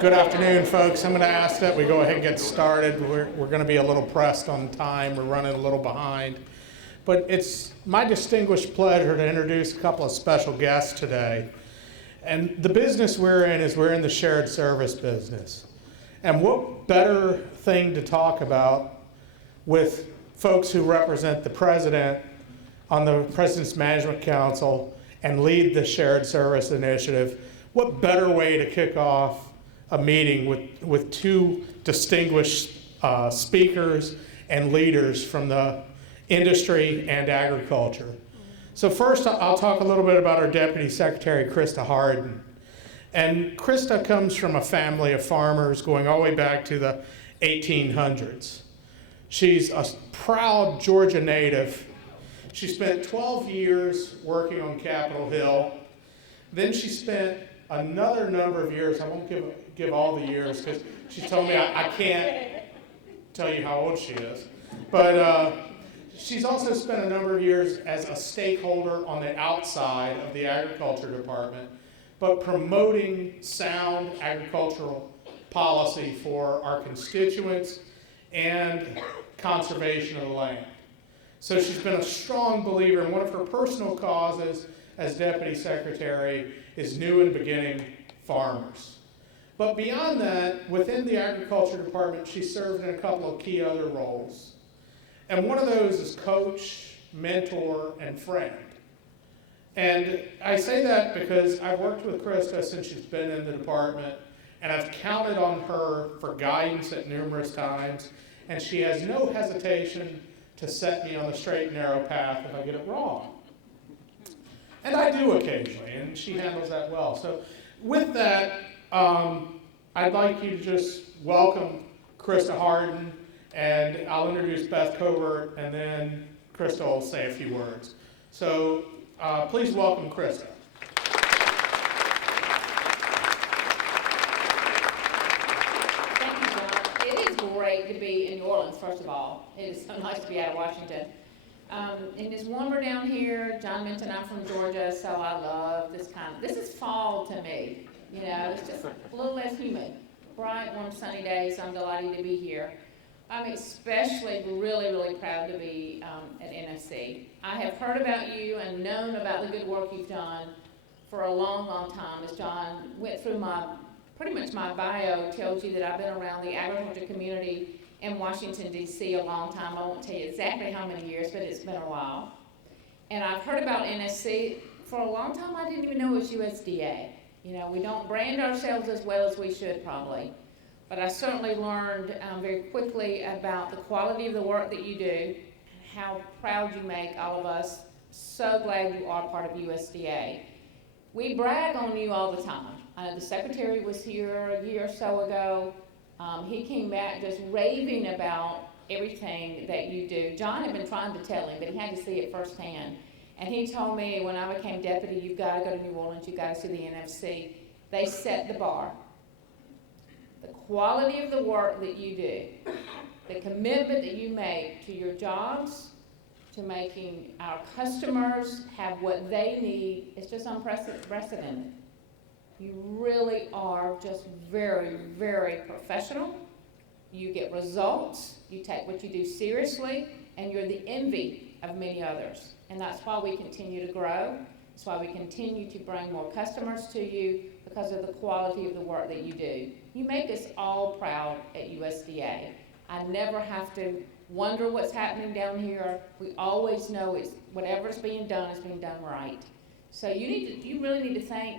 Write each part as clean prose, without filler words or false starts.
Good afternoon, folks. I'm going to ask that we go ahead and get started. We're going to be a little pressed on time. We're running a little behind. But it's my distinguished pleasure to introduce a couple of special guests today. And the business we're in the shared service business. And what better thing to talk about with folks who represent the president on the President's Management Council and lead the shared service initiative. What better way to kick off a meeting with two distinguished speakers and leaders from the industry and agriculture. So first, I'll talk a little bit about our Deputy Secretary, Krysta Harden. And Krysta comes from a family of farmers going all the way back to the 1800s. She's a proud Georgia native. She spent 12 years working on Capitol Hill. Then she spent another number of years, I won't give all the years because she told me I can't tell you how old she is. But she's also spent a number of years as a stakeholder on the outside of the Agriculture Department, but promoting sound agricultural policy for our constituents and conservation of the land. So she's been a strong believer, and one of her personal causes as Deputy Secretary is new and beginning farmers. But beyond that, within the Agriculture Department, she served in a couple of key other roles. And one of those is coach, mentor, and friend. And I say that because I've worked with Krysta since she's been in the department, and I've counted on her for guidance at numerous times, and she has no hesitation to set me on the straight and narrow path if I get it wrong. And I do occasionally, and she handles that well. So with that, I'd like you to just welcome Krysta Harden, and I'll introduce Beth Covert, and then Krysta will say a few words. So please welcome Krysta. Thank you, John. It is great to be in New Orleans, first of all. It is so nice to be out of Washington. And it's warmer down here. John mentioned I'm from Georgia, so I love this is fall to me. You know, it's just a little less humid. Bright, warm, sunny days. I'm delighted to be here. I'm especially really proud to be at NFC. I have heard about you and known about the good work you've done for a long time. As John went through pretty much my bio tells you that I've been around the agriculture community in Washington, D.C. a long time. I won't tell you exactly how many years, but it's been a while. And I've heard about NSC for a long time. I didn't even know it was USDA. You know, we don't brand ourselves as well as we should probably. But I certainly learned very quickly about the quality of the work that you do, how proud you make all of us. So glad you are part of USDA. We brag on you all the time. The secretary was here a year or so ago. He came back just raving about everything that you do. John had been trying to tell him, but he had to see it firsthand. And he told me when I became deputy, you've got to go to New Orleans, you've got to see the NFC. They set the bar. The quality of the work that you do, the commitment that you make to your jobs, to making our customers have what they need, it's just unprecedented. You really are just very professional. You get results, you take what you do seriously, and you're the envy of many others. And that's why we continue to grow. That's why we continue to bring more customers to you, because of the quality of the work that you do. You make us all proud at USDA. I never have to wonder what's happening down here. We always know whatever's being done is being done right. So you really need to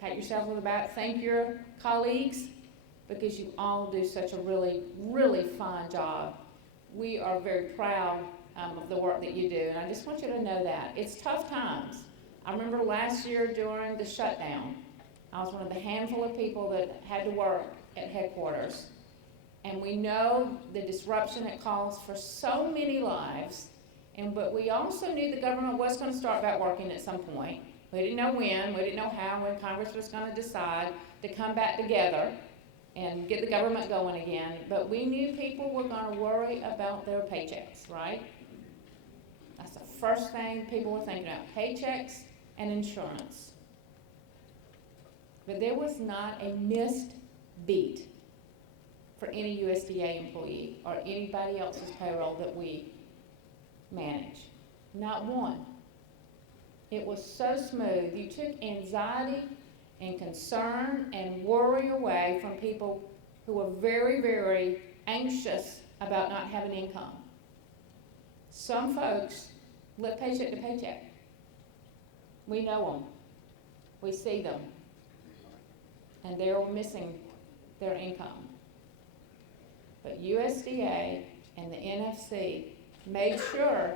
pat yourself on the back, thank your colleagues, because you all do such a really fine job. We are very proud of the work that you do, and I just want you to know that. It's tough times. I remember last year during the shutdown, I was one of the handful of people that had to work at headquarters. And we know the disruption it caused for so many lives, but we also knew the government was going to start back working at some point. We didn't know when, we didn't know how, when Congress was going to decide to come back together and get the government going again. But we knew people were going to worry about their paychecks, right? That's the first thing people were thinking about, paychecks and insurance. But there was not a missed beat for any USDA employee or anybody else's payroll that we manage. Not one. It was so smooth. You took anxiety and concern and worry away from people who were very, very anxious about not having income. Some folks live paycheck to paycheck. We know them. We see them. And they're missing their income. But USDA and the NFC made sure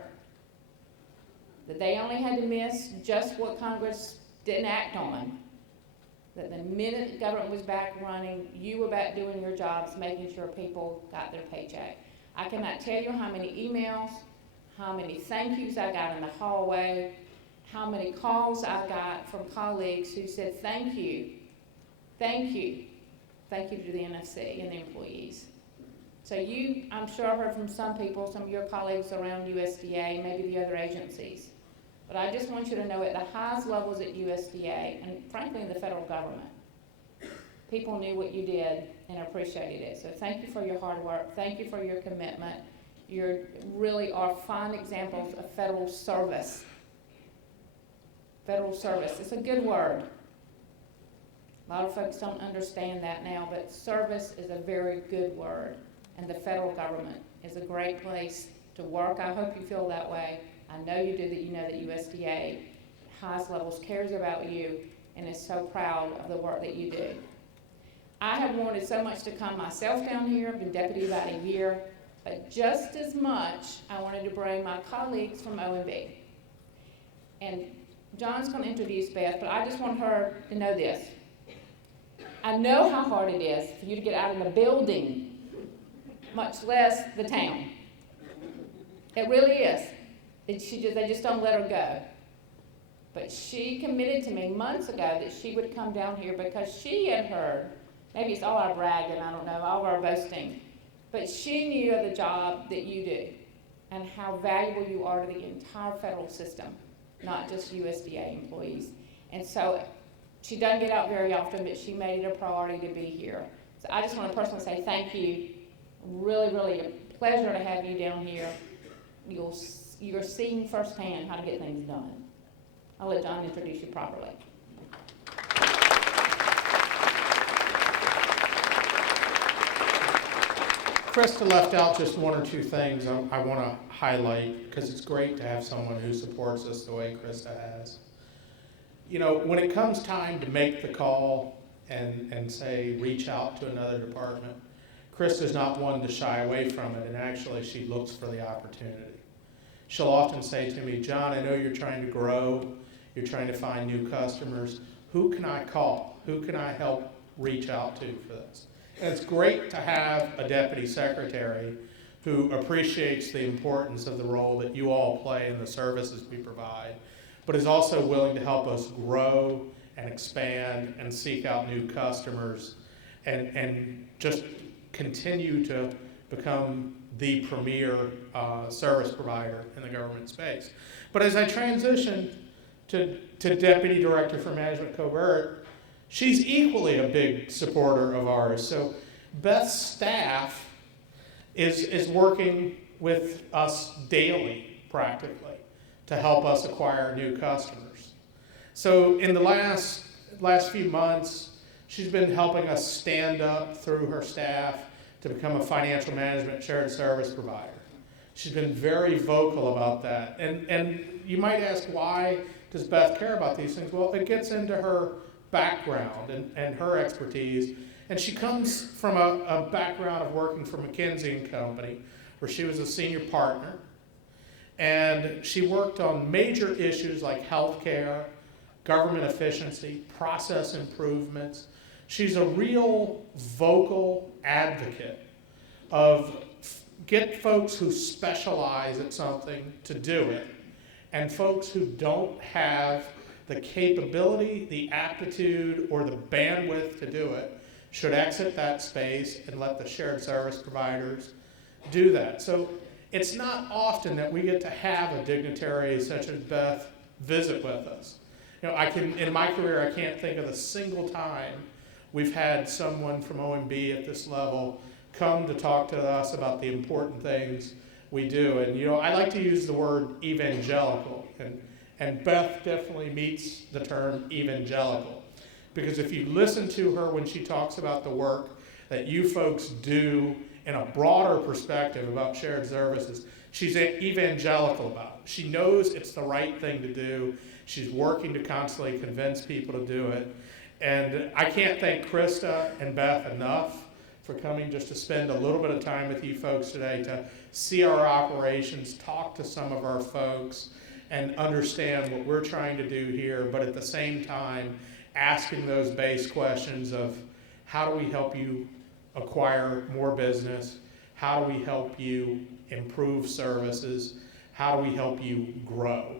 that they only had to miss just what Congress didn't act on. That the minute the government was back running, you were back doing your jobs, making sure people got their paycheck. I cannot tell you how many emails, how many thank yous I got in the hallway, how many calls I got from colleagues who said, thank you, thank you, thank you to the NFC and the employees. So you, I'm sure, heard from some people, some of your colleagues around USDA, maybe the other agencies. But I just want you to know at the highest levels at USDA, and frankly in the federal government, people knew what you did and appreciated it. So thank you for your hard work. Thank you for your commitment. You really are fine examples of federal service. Federal service, it's a good word. A lot of folks don't understand that now, but service is a very good word. And the federal government is a great place to work. I hope you feel that way. I know you do, that you know that USDA, highest levels, cares about you and is so proud of the work that you do. I have wanted so much to come myself down here. I've been deputy about a year, but just as much I wanted to bring my colleagues from OMB. And John's going to introduce Beth, but I just want her to know this. I know how hard it is for you to get out in the building, much less the town. It really is. They just don't let her go. But she committed to me months ago that she would come down here because she had heard, maybe it's all our bragging, I don't know, all our boasting, but she knew of the job that you do and how valuable you are to the entire federal system, not just USDA employees. And so she doesn't get out very often, but she made it a priority to be here. So I just want to personally say thank you. Really, really a pleasure to have you down here. You're seeing firsthand how to get things done. I'll let John introduce you properly. Krysta left out just one or two things I want to highlight because it's great to have someone who supports us the way Krysta has. You know, when it comes time to make the call and say reach out to another department, Krysta's not one to shy away from it, and actually she looks for the opportunity. She'll often say to me, John, I know you're trying to grow, you're trying to find new customers. Who can I call? Who can I help reach out to for this? And it's great to have a deputy secretary who appreciates the importance of the role that you all play in the services we provide, but is also willing to help us grow and expand and seek out new customers and just continue to become the premier service provider in the government space. But as I transition to Deputy Director for Management Covert, she's equally a big supporter of ours. So Beth's staff is working with us daily, practically, to help us acquire new customers. So in the last few months, she's been helping us stand up through her staff to become a financial management shared service provider. She's been very vocal about that. And you might ask, why does Beth care about these things? Well, it gets into her background and her expertise. And she comes from a background of working for McKinsey & Company, where she was a senior partner. And she worked on major issues like healthcare, government efficiency, process improvements. She's a real vocal advocate of get folks who specialize at something to do it, and folks who don't have the capability, the aptitude, or the bandwidth to do it should exit that space and let the shared service providers do that. So it's not often that we get to have a dignitary such as Beth visit with us. You know, in my career, I can't think of a single time we've had someone from OMB at this level come to talk to us about the important things we do. And I like to use the word evangelical, and Beth definitely meets the term evangelical. Because if you listen to her when she talks about the work that you folks do in a broader perspective about shared services, she's evangelical about it. She knows it's the right thing to do. She's working to constantly convince people to do it. And I can't thank Krysta and Beth enough for coming just to spend a little bit of time with you folks today to see our operations, talk to some of our folks, and understand what we're trying to do here, but at the same time, asking those base questions of how do we help you acquire more business? How do we help you improve services? How do we help you grow?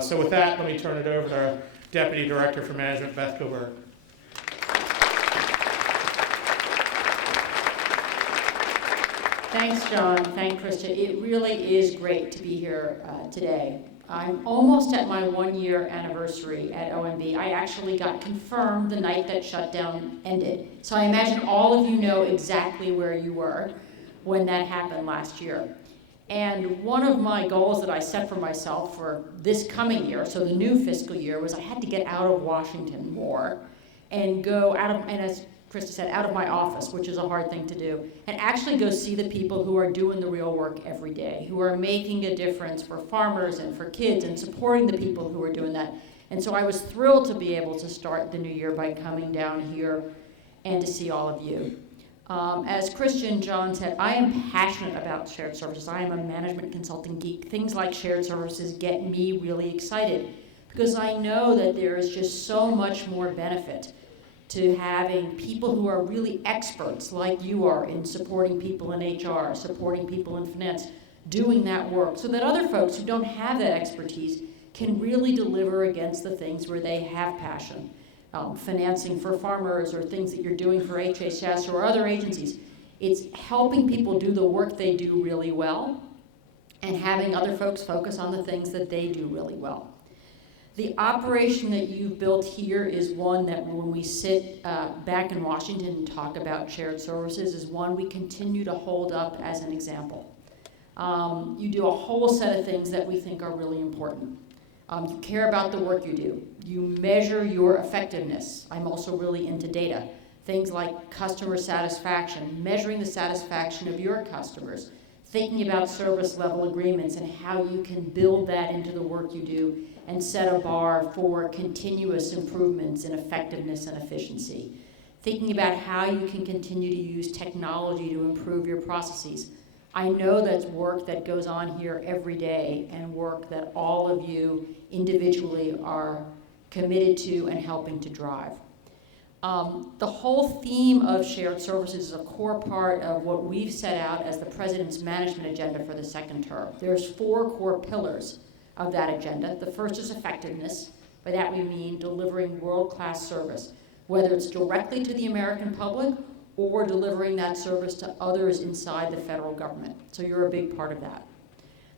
So with that, let me turn it over to our Deputy Director for Management, Beth Coburn. Thanks, John. Thanks, Krysta. It really is great to be here today. I'm almost at my 1-year anniversary at OMB. I actually got confirmed the night that shutdown ended. So I imagine all of you know exactly where you were when that happened last year. And one of my goals that I set for myself for this coming year, so the new fiscal year, was I had to get out of Washington more and go out of, and as Krysta said, out of my office, which is a hard thing to do, and actually go see the people who are doing the real work every day, who are making a difference for farmers and for kids and supporting the people who are doing that. And so I was thrilled to be able to start the new year by coming down here and to see all of you. As Krysta and John said, I am passionate about shared services. I am a management consulting geek. Things like shared services get me really excited because I know that there is just so much more benefit to having people who are really experts like you are in supporting people in HR, supporting people in finance, doing that work so that other folks who don't have that expertise can really deliver against the things where they have passion. Financing for farmers or things that you're doing for HHS or other agencies. It's helping people do the work they do really well and having other folks focus on the things that they do really well. The operation that you've built here is one that when we sit back in Washington and talk about shared services is one we continue to hold up as an example. You do a whole set of things that we think are really important. You care about the work you do. You measure your effectiveness. I'm also really into data. Things like customer satisfaction, measuring the satisfaction of your customers, thinking about service level agreements and how you can build that into the work you do and set a bar for continuous improvements in effectiveness and efficiency. Thinking about how you can continue to use technology to improve your processes. I know that's work that goes on here every day and work that all of you individually are committed to and helping to drive. The whole theme of shared services is a core part of what we've set out as the President's management agenda for the second term. There's 4 core pillars of that agenda. The first is effectiveness. By that we mean delivering world-class service, whether it's directly to the American public or delivering that service to others inside the federal government. So you're a big part of that.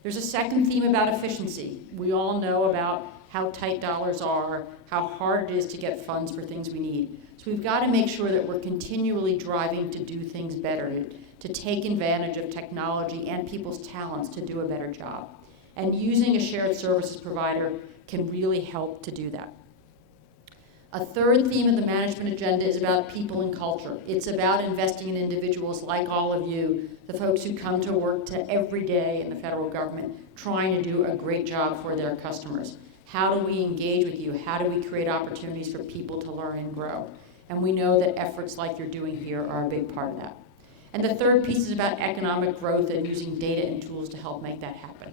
There's a second theme about efficiency. We all know about how tight dollars are, how hard it is to get funds for things we need. So we've got to make sure that we're continually driving to do things better, to take advantage of technology and people's talents to do a better job. And using a shared services provider can really help to do that. A third theme of the management agenda is about people and culture. It's about investing in individuals like all of you, the folks who come to work every day in the federal government, trying to do a great job for their customers. How do we engage with you? How do we create opportunities for people to learn and grow? And we know that efforts like you're doing here are a big part of that. And the third piece is about economic growth and using data and tools to help make that happen.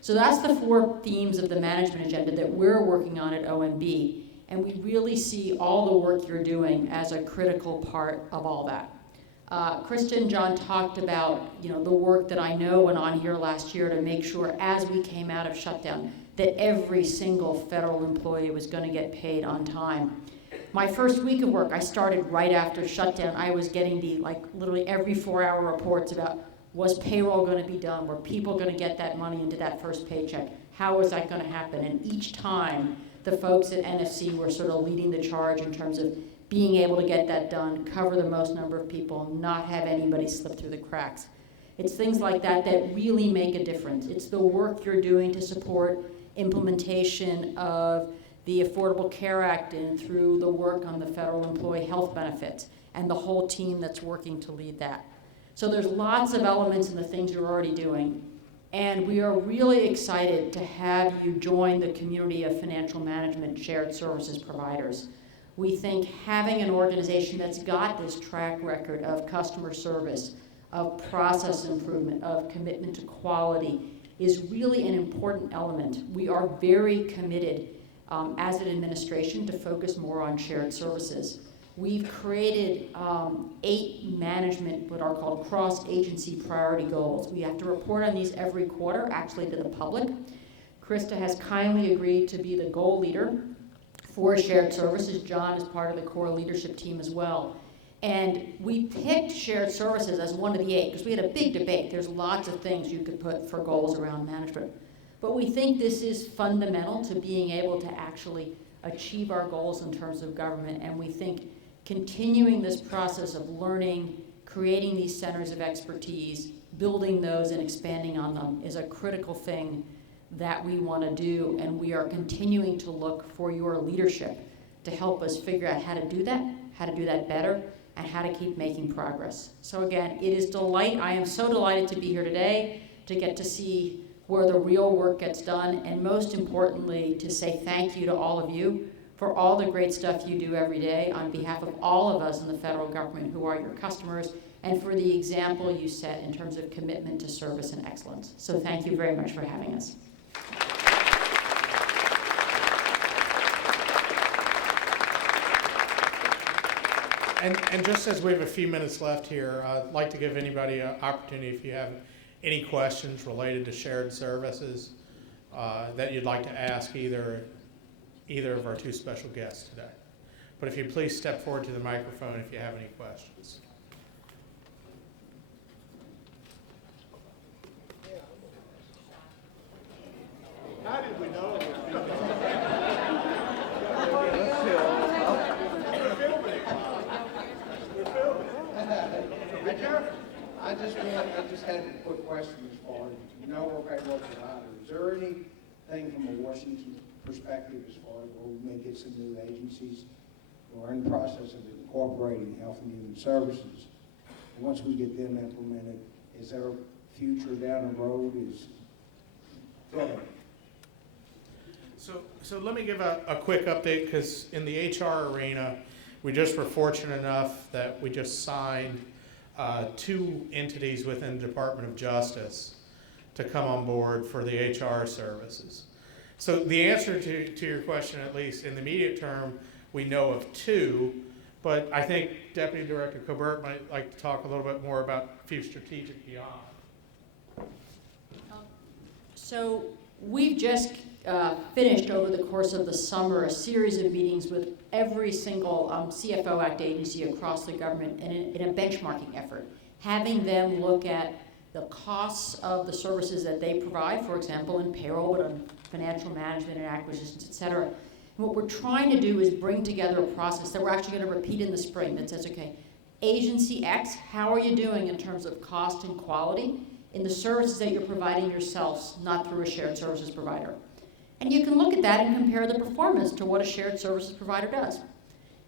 So that's the 4 themes of the management agenda that we're working on at OMB. And we really see all the work you're doing as a critical part of all that. Krysta and John talked about the work that I know went on here last year to make sure as we came out of shutdown that every single federal employee was going to get paid on time. My first week of work, I started right after shutdown. I was getting literally every 4-hour reports about was payroll going to be done? Were people going to get that money into that first paycheck? How was that going to happen? And each time, the folks at NFC were sort of leading the charge in terms of being able to get that done, cover the most number of people, not have anybody slip through the cracks. It's things like that that really make a difference. It's the work you're doing to support implementation of the Affordable Care Act and through the work on the federal employee health benefits and the whole team that's working to lead that. So there's lots of elements in the things you're already doing. And we are really excited to have you join the community of financial management shared services providers. We think having an organization that's got this track record of customer service, of process improvement, of commitment to quality is really an important element. We are very committed as an administration to focus more on shared services. We've created 8 management, what are called cross-agency priority goals. We have to report on these every quarter, actually to the public. Krysta has kindly agreed to be the goal leader for shared services. John is part of the core leadership team as well. And we picked shared services as one of the 8 because we had a big debate. There's lots of things you could put for goals around management. But we think this is fundamental to being able to actually achieve our goals in terms of government. And we think continuing this process of learning, creating these centers of expertise, building those and expanding on them is a critical thing that we want to do. And we are continuing to look for your leadership to help us figure out how to do that better, and how to keep making progress. So again, it is I am so delighted to be here today to get to see where the real work gets done, and most importantly, to say thank you to all of you for all the great stuff you do every day on behalf of all of us in the federal government who are your customers, and for the example you set in terms of commitment to service and excellence. So thank you very much for having us. And just as we have a few minutes left here, I'd like to give anybody an opportunity, if you have any questions related to shared services that you'd like to ask either of our 2 special guests today. But if you please step forward to the microphone if you have any questions. How did we know? I just had a quick question as far as, we're payroll provider. Is there anything from a Washington perspective as far as where we may get some new agencies? We're in the process of incorporating health and human services. And once we get them implemented, is there a future down the road? So let me give a quick update, because in the HR arena, we just were fortunate enough that we just signed 2 entities within the Department of Justice to come on board for the HR services. So the answer to your question, at least in the immediate term, we know of 2, but I think Deputy Director Colbert might like to talk a little bit more about a few strategic beyond. So we've just finished over the course of the summer a series of meetings with every single CFO Act agency across the government in a benchmarking effort, having them look at the costs of the services that they provide, for example, in payroll, but on financial management and acquisitions, et cetera. And what we're trying to do is bring together a process that we're actually going to repeat in the spring that says, okay, agency X, how are you doing in terms of cost and quality in the services that you're providing yourselves, not through a shared services provider? And you can look at that and compare the performance to what a shared services provider does.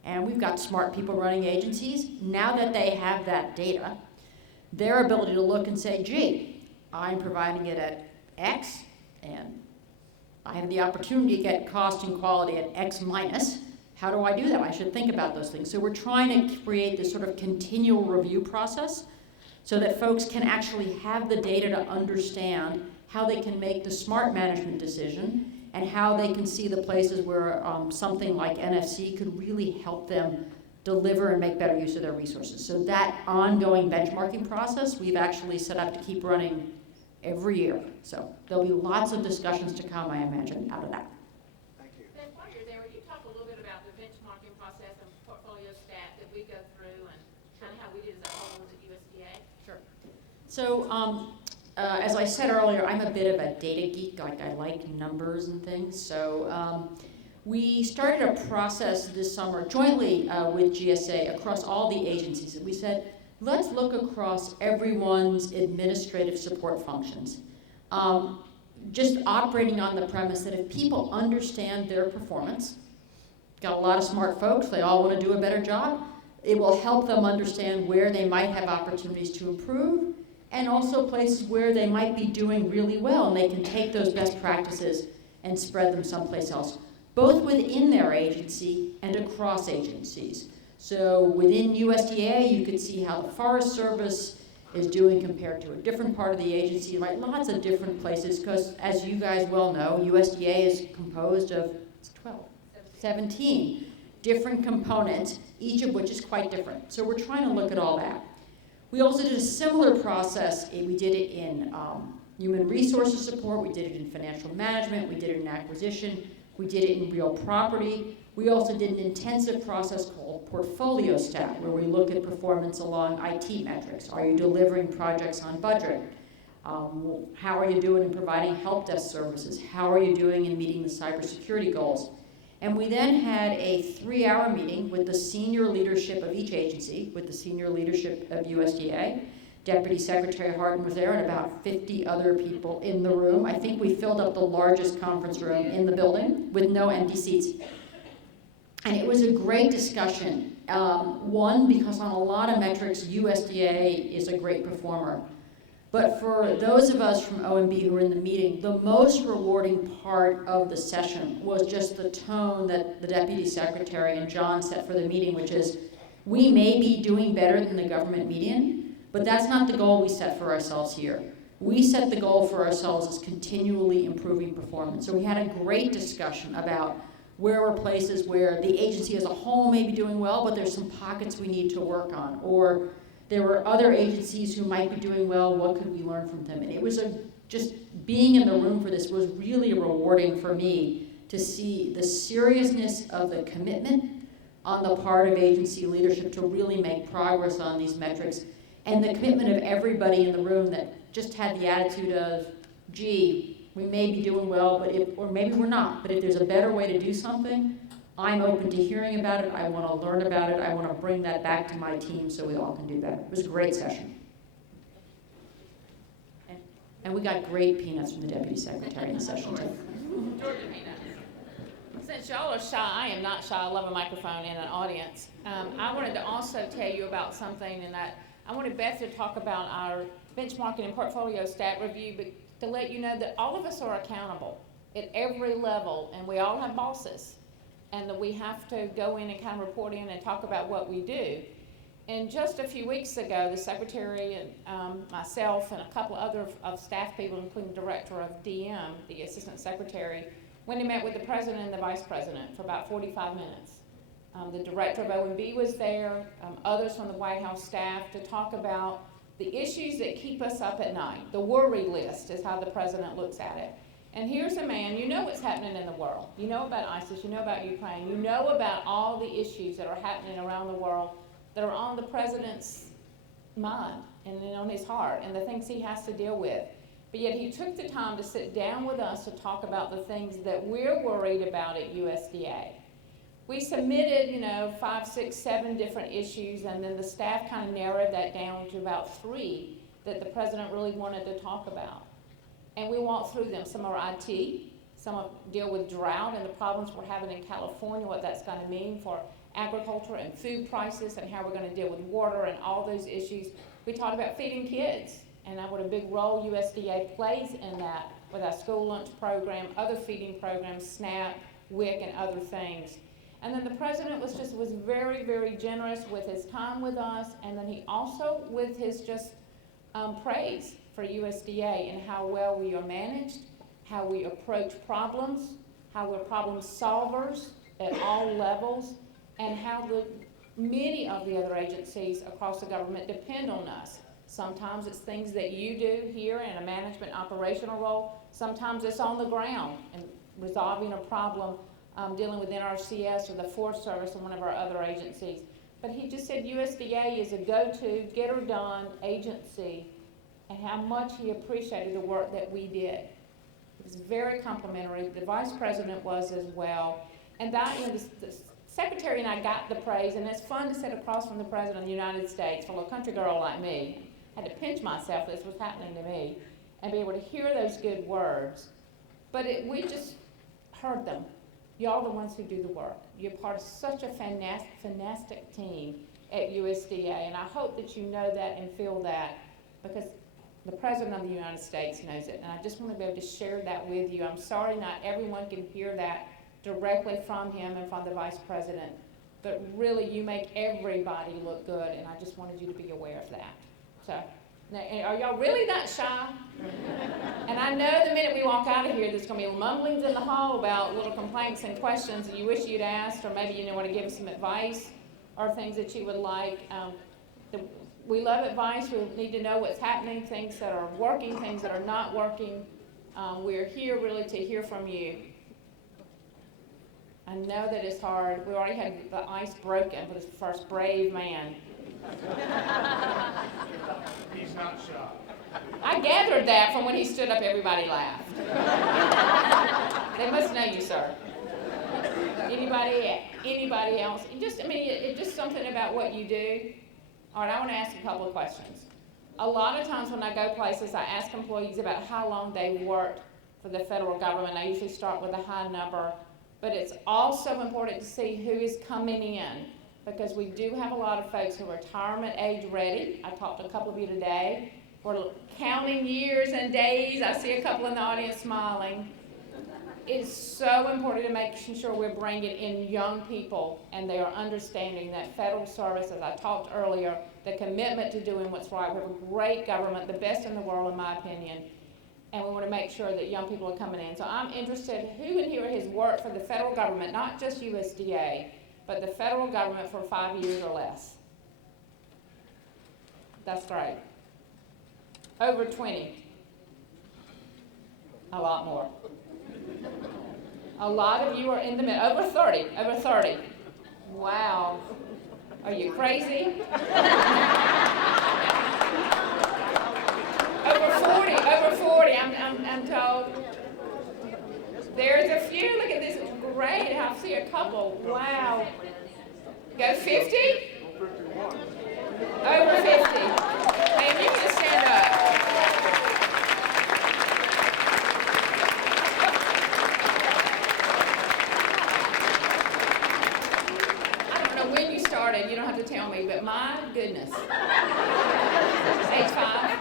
And we've got smart people running agencies. Now that they have that data, their ability to look and say, gee, I'm providing it at X, and I have the opportunity to get cost and quality at X minus. How do I do that? I should think about those things. So we're trying to create this sort of continual review process so that folks can actually have the data to understand how they can make the smart management decision and how they can see the places where something like NFC could really help them deliver and make better use of their resources. So that ongoing benchmarking process, we've actually set up to keep running every year. So there'll be lots of discussions to come, I imagine, out of that. Thank you. Then while you're there, would you talk a little bit about the benchmarking process and portfolio stat that we go through and kind of how we did as a whole at USDA? Sure. So as I said earlier, I'm a bit of a data geek. Like I like numbers and things. So we started a process this summer jointly with GSA across all the agencies. And we said, let's look across everyone's administrative support functions. Just operating on the premise that if people understand their performance, got a lot of smart folks, they all want to do a better job, it will help them understand where they might have opportunities to improve, and also places where they might be doing really well, and they can take those best practices and spread them someplace else, both within their agency and across agencies. So within USDA, you can see how the Forest Service is doing compared to a different part of the agency, right? Lots of different places, because as you guys well know, USDA is composed of 17 different components, each of which is quite different. So we're trying to look at all that. We also did a similar process. We did it in human resources support, we did it in financial management, we did it in acquisition, we did it in real property. We also did an intensive process called portfolio stat, where we look at performance along IT metrics. Are you delivering projects on budget? How are you doing in providing help desk services? How are you doing in meeting the cybersecurity goals? And we then had a 3-hour meeting with the senior leadership of each agency, with the senior leadership of USDA. Deputy Secretary Harden was there and about 50 other people in the room. I think we filled up the largest conference room in the building with no empty seats. And it was a great discussion. One, because on a lot of metrics, USDA is a great performer. But for those of us from OMB who were in the meeting, the most rewarding part of the session was just the tone that the Deputy Secretary and John set for the meeting, which is, we may be doing better than the government median, but that's not the goal we set for ourselves here. We set the goal for ourselves as continually improving performance. So we had a great discussion about where are places where the agency as a whole may be doing well, but there's some pockets we need to work on. Or there were other agencies who might be doing well, what could we learn from them? And it was just being in the room for this was really rewarding for me to see the seriousness of the commitment on the part of agency leadership to really make progress on these metrics, and the commitment of everybody in the room that just had the attitude of, gee, we may be doing well, or maybe we're not, but if there's a better way to do something, I'm open to hearing about it, I want to learn about it, I want to bring that back to my team so we all can do better. It was a great session. And we got great peanuts from the Deputy Secretary in the session too. Georgia peanuts. Since y'all are shy, I am not shy, I love a microphone and an audience. I wanted to also tell you about something, and that I wanted Beth to talk about our benchmarking and portfolio stat review, but to let you know that all of us are accountable at every level, and we all have bosses, and that we have to go in and kind of report in and talk about what we do. And just a few weeks ago, the secretary and myself and a couple other of staff people, including the director of DM, the assistant secretary, went and met with the president and the vice president for about 45 minutes. The director of OMB was there, others from the White House staff, to talk about the issues that keep us up at night. The worry list is how the president looks at it. And here's a man, you know what's happening in the world. You know about ISIS, you know about Ukraine, you know about all the issues that are happening around the world that are on the president's mind and on his heart and the things he has to deal with. But yet he took the time to sit down with us to talk about the things that we're worried about at USDA. We submitted, 5, 6, 7 different issues, and then the staff kind of narrowed that down to about 3 that the president really wanted to talk about. And we walked through them. Some are IT, some deal with drought and the problems we're having in California, what that's going to mean for agriculture and food prices, and how we're going to deal with water and all those issues. We talked about feeding kids and what a big role USDA plays in that with our school lunch program, other feeding programs, SNAP, WIC, and other things. And then the president was very, very generous with his time with us, and then he also with his praise for USDA and how well we are managed, how we approach problems, how we're problem solvers at all levels, and how many of the other agencies across the government depend on us. Sometimes it's things that you do here in a management operational role. Sometimes it's on the ground and resolving a problem, dealing with NRCS or the Forest Service or one of our other agencies. But he just said USDA is a go-to, get-her-done agency, and how much he appreciated the work that we did. It was very complimentary. The vice president was as well. And that, the secretary and I got the praise, and it's fun to sit across from the President of the United States, for a country girl like me. I had to pinch myself that this was happening to me, and be able to hear those good words. But we just heard them. Y'all are the ones who do the work. You're part of such a fantastic team at USDA, and I hope that you know that and feel that, because the President of the United States knows it, and I just want to be able to share that with you. I'm sorry not everyone can hear that directly from him and from the Vice President, but really you make everybody look good, and I just wanted you to be aware of that. So, now, are y'all really that shy? And I know the minute we walk out of here, there's going to be mumblings in the hall about little complaints and questions that you wish you'd asked, or maybe you want to give us some advice or things that you would like. We love advice. We need to know what's happening, things that are working, things that are not working. We're here really to hear from you. I know that it's hard. We already had the ice broken for this first brave man. He's not shy. I gathered that from when he stood up, everybody laughed. They must know you, sir. Anybody else? It's just something about what you do. All right, I want to ask a couple of questions. A lot of times when I go places, I ask employees about how long they worked for the federal government. I usually start with a high number, but it's also important to see who is coming in, because we do have a lot of folks who are retirement age ready. I talked to a couple of you today. We're counting years and days. I see a couple in the audience smiling. It's so important to make sure we're bringing in young people, and they are understanding that federal service, as I talked earlier, the commitment to doing what's right. We have a great government, the best in the world in my opinion, and we want to make sure that young people are coming in. So I'm interested, who in here has worked for the federal government, not just USDA, but the federal government for 5 years or less? That's great. Over 20. A lot more. A lot of you are in the middle. Over 30. Over 30. Wow. Are you crazy? Over 40. I'm told. There's a few. Look at this. Great. I see a couple. Wow. Go 50? Over 50. And you can stand up. You don't have to tell me, but my goodness. Age 5.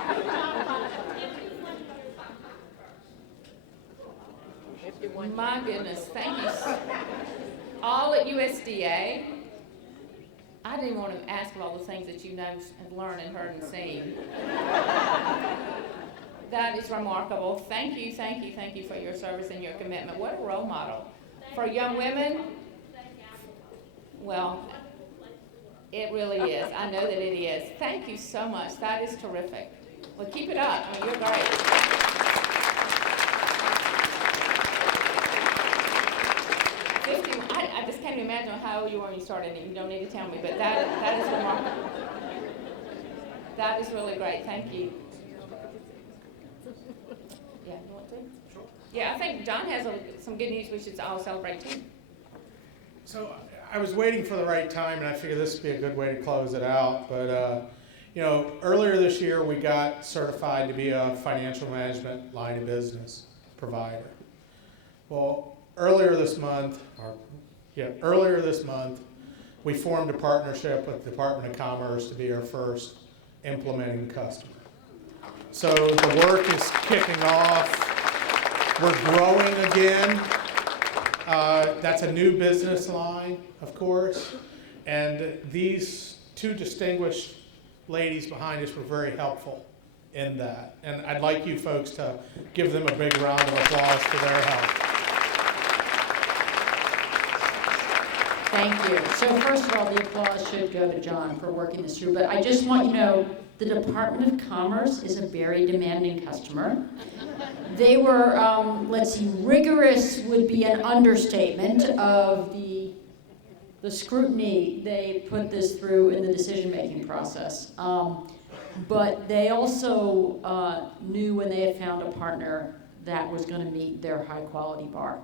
My goodness, thank you. All at USDA. I didn't even want to ask of all the things that you know and learned and heard and seen. That is remarkable. Thank you for your service and your commitment. What a role model. For young women, well, it really is. I know that it is. Thank you so much. That is terrific. Well, keep it up. I mean, you're great. I just can't even imagine how old you were when you started. You don't need to tell me, but that is remarkable. That is really great. Thank you. Yeah, you want to? Sure. Yeah, I think John has some good news we should all celebrate too. So I was waiting for the right time, and I figured this would be a good way to close it out. But earlier this year we got certified to be a financial management line of business provider. Well, earlier this month, we formed a partnership with the Department of Commerce to be our first implementing customer. So the work is kicking off. We're growing again. That's a new business line, of course, and these two distinguished ladies behind us were very helpful in that. And I'd like you folks to give them a big round of applause for their help. Thank you. So first of all, the applause should go to John for working this through, but I just want you to know the Department of Commerce is a very demanding customer. They were, rigorous would be an understatement of the scrutiny they put this through in the decision-making process. But they also knew when they had found a partner that was going to meet their high-quality bar.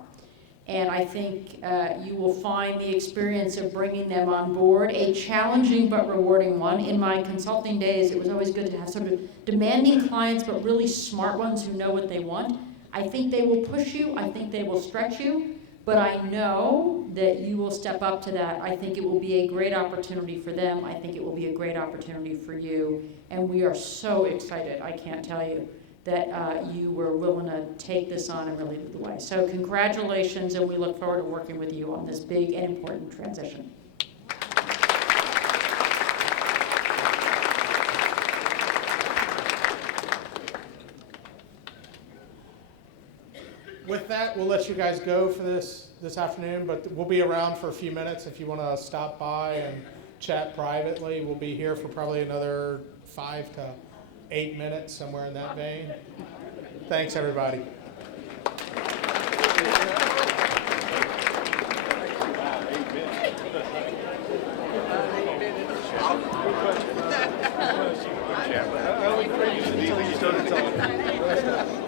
And I think you will find the experience of bringing them on board a challenging but rewarding one. In my consulting days, it was always good to have sort of demanding clients, but really smart ones who know what they want. I think they will push you. I think they will stretch you. But I know that you will step up to that. I think it will be a great opportunity for them. I think it will be a great opportunity for you. And we are so excited, I can't tell you, that you were willing to take this on and really lead the way. So congratulations, and we look forward to working with you on this big and important transition. With that, we'll let you guys go for this afternoon, but we'll be around for a few minutes if you want to stop by and chat privately. We'll be here for probably another 5 to 8 minutes, somewhere in that vein. Thanks, everybody. Until you started talking.